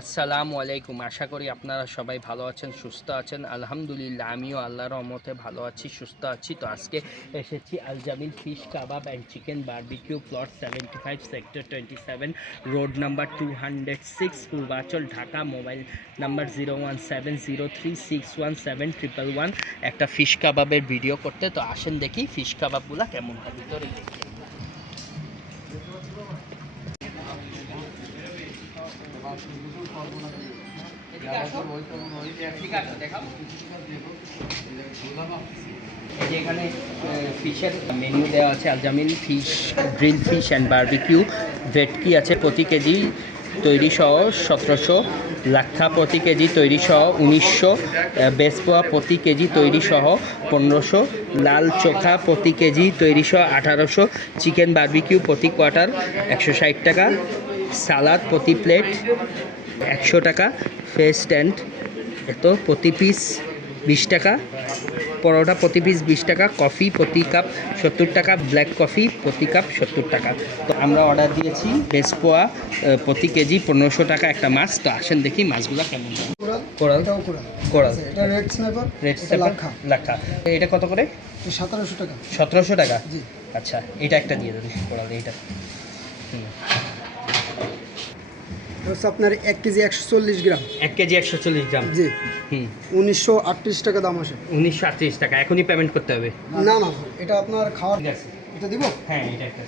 আসসালামু আলাইকুম। আশা করি আপনারা সবাই ভালো আছেন, সুস্থ আছেন। আলহামদুলিল্লাহ আমিও আল্লাহর রহমতে ভালো আছি, সুস্থ আছি। তো আজকে এসেছি Al Jamil fish kebab and chicken barbecue, plot 75, sector 27, road number 206, Purbachal, Dhaka. Mobile number 01703617111। একটা ফিশ কাবাবের ভিডিও করতে। তো আসেন দেখি ফিশ কাবাবগুলো কেমন হয়, ভিতরে দেখি। এখানে ফিশের মেনু দেওয়া আছে। Al Jamil fish, grill fish and barbecue. ভেটকি আছে প্রতি কেজি তৈরি সহ 1700, লাক্ষা প্রতি কেজি তৈরি সহ 1900, বেসপোয়া প্রতি কেজি তৈরি সহ 1500, লাল চোখা প্রতি কেজি তৈরি সহ 1800, চিকেন বারবিকিউ প্রতি কোয়ার্টার 160 টাকা, সালাদ প্রতি প্লেট 100 টাকা, ফেস স্ট্যান্ড এত প্রতি পিস 20 টাকা, পরোটা প্রতি পিস 20 টাকা, কফি প্রতি কাপ 70 টাকা, ব্ল্যাক কফি প্রতি কাপ 70 টাকা। তো আমরা অর্ডার দিয়েছি বেসপোয়া প্রতি কেজি 1500 টাকা একটা মাছ। তো আসেন দেখি মাছগুলো কেমন। কোরাল, কোরাল, এটা রেড স্ন্যাপার, রেড এটা লাক্ষা। লাক্ষা। এটা কত করে? 1700 টাকা। 1700 টাকা। জি। আচ্ছা, এটা একটা দিয়ে দেন কোরাল, এইটা। হচ্ছে আপনার 1 কেজি 140 গ্রাম। 1 কেজি 140 গ্রাম। জি। 1938 টাকা দাম আসে। 1938 টাকা। এখনই পেমেন্ট করতে হবে? না না, এটা আপনার খাওয়ার। ঠিক আছে, এটা দিব? হ্যাঁ এটা একটা।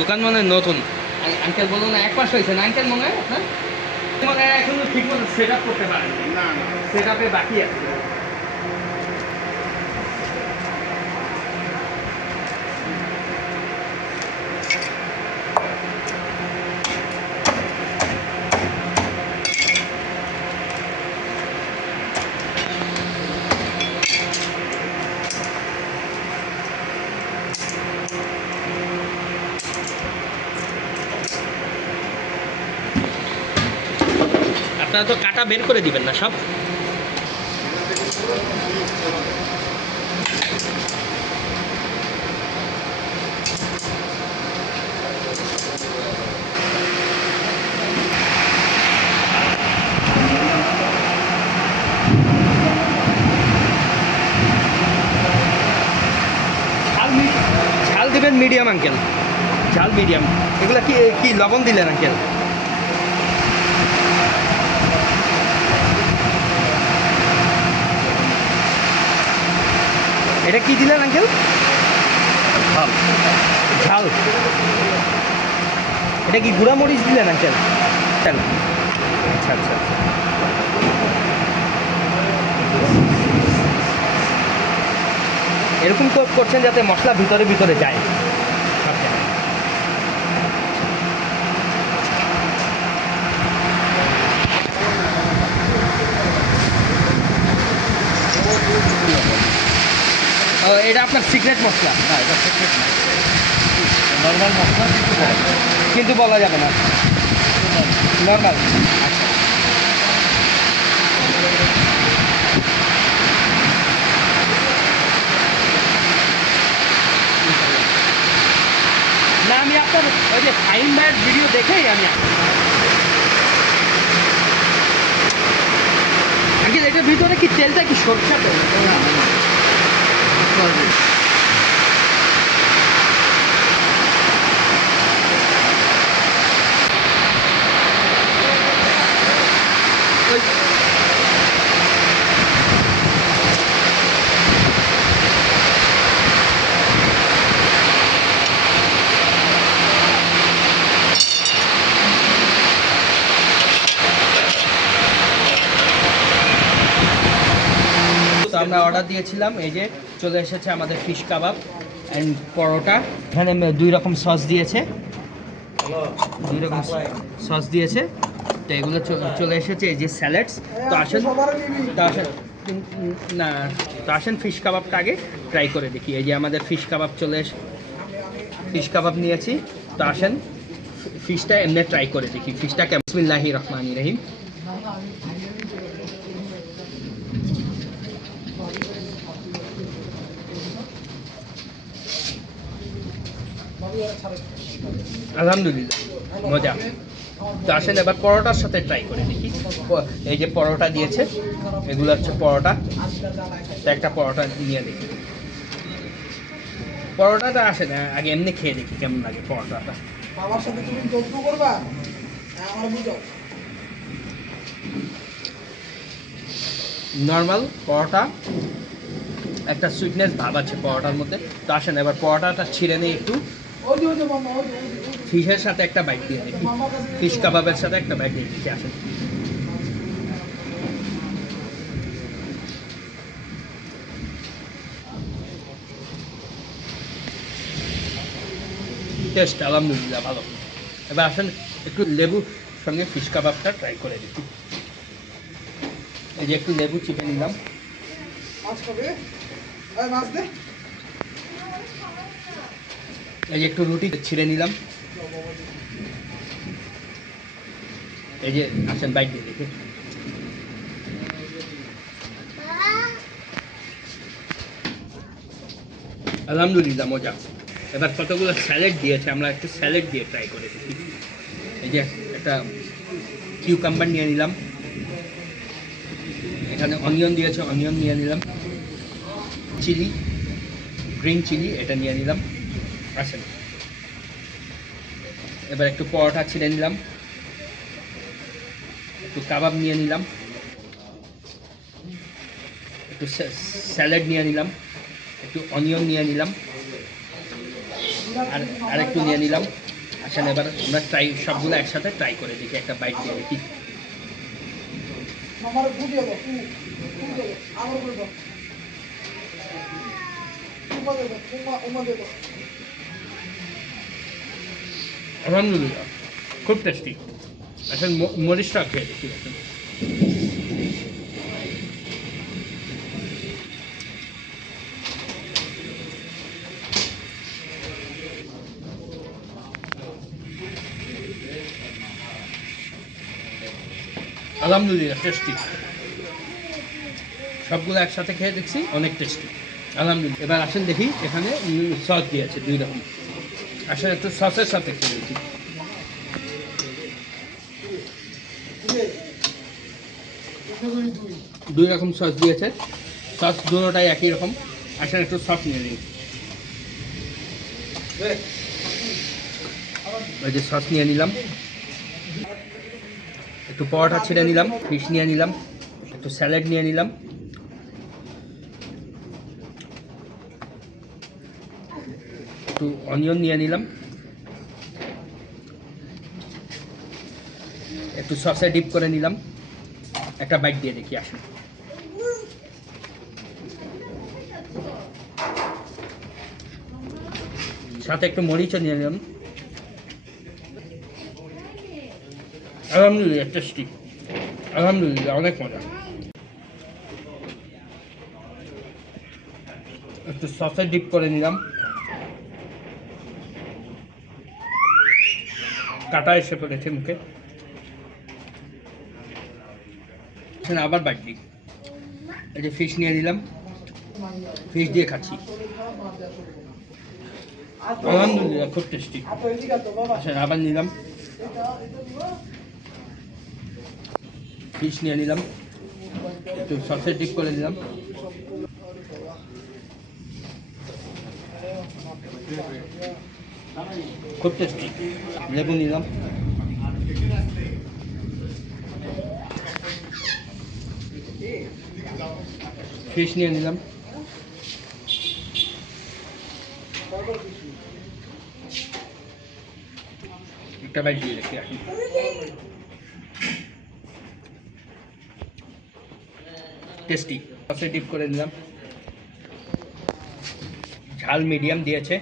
দোকান মানে নতুন আঙ্কেল বলুন না, 1 মাস হয়েছে না আঙ্কেল মনে হয় আপনার? মনে হয় এখনো ঠিক মতো সেট আপ করতে পারেন না? সেট আপে বাকি আছে। আপনারা তো কাটা বের করে দিবেন না সব? ঝাল দিবেন মিডিয়াম আঙ্কেল, ঝাল মিডিয়াম। এগুলা কি কি লবণ দিলেন আঙ্কেল? এটা কি দিলেন আঙ্কেল? ঝাল। ঝাল। এটা কি গুঁড়া মরিচ দিলেন আঙ্কেল? আচ্ছা আচ্ছা আচ্ছা। এরকম করছেন যাতে মশলা ভিতরে ভিতরে যায় সব জায়গায়। এটা আপনার সিক্রেট মশলা? না, এটা সিক্রেট না, নর্মাল মশলা, কিন্তু বলা যাবে না, নর্মাল। আচ্ছা, না আমি আপনার ওই যে ফাইন ভাইয়ের ভিডিও দেখেই আমি আঙ্কেল এটার ভিতরে কি তেলটা কি সরষের তেল? তো আমরা অর্ডার দিয়েছিলাম, এই যে চলে এসেছে আমাদের ফিশ কাবাব অ্যান্ড পরোটা। এখানে 2 রকম সস দিয়েছে, দুই রকম সস দিয়েছে। তো এগুলো চলে এসেছে এই যে স্যালাডস। তো আসেন তো আসেন না তো আসেন ফিশ কাবাবটা আগে ট্রাই করে দেখি। এই যে আমাদের ফিশ কাবাব চলে এসে ফিশ কাবাব নিয়েছি। তো আসেন ফিশটা এমনি ট্রাই করে দেখি ফিশটা কেমন। বিসমিল্লাহির রহমানির রহিম। আলহামদুলিল্লাহ মজা। তো আসেন এবার পরোটার সাথে ট্রাই করে দেখি। এই যে পরোটা দিয়েছে, এগুলো হচ্ছে পরোটা। তো একটা পরোটা নিয়ে দেখি। পরোটাটা আসেন আগে এমনি খেয়ে দেখি কেমন লাগে পরোটাটা। বাবার সাথে তুমি যত্ন করবা, আমার বুঝাও। নর্মাল পরোটা, একটা সুইটনেস ভাব আছে পরোটার মধ্যে। তো আসেন এবার পরোটাটা ছিঁড়ে নিই একটু, ফিশের সাথে একটা বাইট দিয়ে দেখি, ফিশ কাবাবের সাথে একটা বাইট দিয়ে দেখি। আসেন টেস্ট আলহামদুলিল্লাহ ভালো। এবার আসেন একটু লেবুর সঙ্গে ফিশ কাবাবটা ট্রাই করে দেখি। এই যে একটু লেবু চিপে নিলাম। মাছ খাবে? এই মাছ দে। এই যে একটু রুটি ছিঁড়ে নিলাম। এই যে আসেন বাইট দিয়ে দেখি। আলহামদুলিল্লাহ মজা। এবার কতগুলো স্যালাড দিয়েছে, আমরা একটু স্যালাড দিয়ে ট্রাই করে দেখি। এই যে একটা কিউকাম্বার নিয়ে নিলাম, এখানে অনিয়ন দিয়েছে, অনিয়ন নিয়ে নিলাম, চিলি, গ্রিন চিলি এটা নিয়ে নিলাম। আসেন এবার একটু পরোটা ছিঁড়ে নিলাম, একটু কাবাব নিয়ে নিলাম, একটু স্যালাড নিয়ে নিলাম, একটু অনিয়ন নিয়ে নিলাম, আর একটু নিয়ে নিলাম। আসেন এবার আমরা ট্রাই সবগুলো একসাথে ট্রাই করে দেখি, একটা বাইট দিয়ে দেখি। আমার বুঝিয়ে দাও, আমার করে দাও। উমা দে দাও। আলহামদুলিল্লাহ খুব টেস্টি। আসেন মরিচটা খেয়ে দেখি। আসেন আলহামদুলিল্লাহ টেস্টি। সবগুলো একসাথে খেয়ে দেখছি, অনেক টেস্টি আলহামদুলিল্লাহ। এবার আসেন দেখি, এখানে সস দিয়েছে দুই রকম। আসেন একটু সসের সাথে খেয়ে দেখি। দুই রকম সস দিয়েছে, সস দুটোটাই একই রকম। আসেন একটু সস নিয়ে নিই। ওই যে সস নিয়ে নিলাম, একটু পরোটা ছিঁড়ে নিলাম, ফিশ নিয়ে নিলাম, একটু স্যালাড নিয়ে নিলাম, একটু অনিয়ন নিয়ে নিলাম, একটু সসে ডিপ করে নিলাম, একটা বাইট দিয়ে দেখি। আসেন সাথে একটু মরিচও নিয়ে নিলাম। আলহামদুলিল্লাহ টেস্টি, আলহামদুলিল্লাহ অনেক মজা। একটু সসে ডিপ করে নিলাম, কাটা এসে পড়েছে মুখে। আবার বাইট দিই। এই যে ফিশ নিয়ে নিলাম, ফিশ দিয়ে খাচ্ছি। আলহামদুলিল্লাহ খুব টেস্টি। আচ্ছা আবার নিলাম, ফিশ নিয়ে নিলাম, একটু সসে ডিপ করে নিলাম, খুব টেস্টি। লেবু নিলাম, ফিশ নিয়ে নিলাম, একটা বাইট দিয়ে রেখে রাখি। টেস্টি। সসে ডিপ করে নিলাম, ঝাল মিডিয়াম দিয়েছে,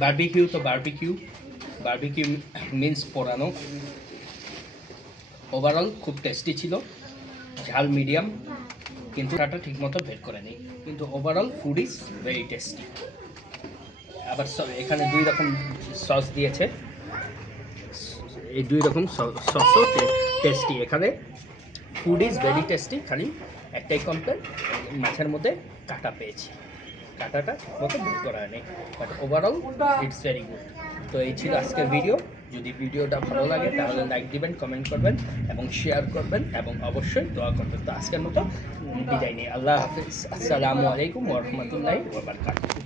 বারবিকিউ তো বারবিকিউ, বারবিকিউ মিন্স পোড়ানো। ওভারঅল খুব টেস্টি ছিল, ঝাল মিডিয়াম, কিন্তু কাটা ঠিক মতো বের করে নেই, কিন্তু overall food is very tasty. আবার এখানে 2 রকম সস দিয়েছে, এই 2 রকম সসও টেস্টি। এখানে ফুড ইজ ভেরি টেস্টি, খালি একটাই কমপ্লেন, মাছের মধ্যে কাটা পেয়েছি, কাটাটা মতো বের করা নেই, but overall it's very good. তো এই ছিল আজকের ভিডিও। যদি ভিডিওটা ভালো লাগে তাহলে লাইক দিবেন, কমেন্ট করবেন এবং শেয়ার করবেন এবং অবশ্যই দোয়া করবেন। তো আজকের মতো বিদায় নিই, আল্লাহ হাফিজ, আসসালামু আলাইকুম ওয়া রাহমাতুল্লাহি ওয়া বারাকাতুহু।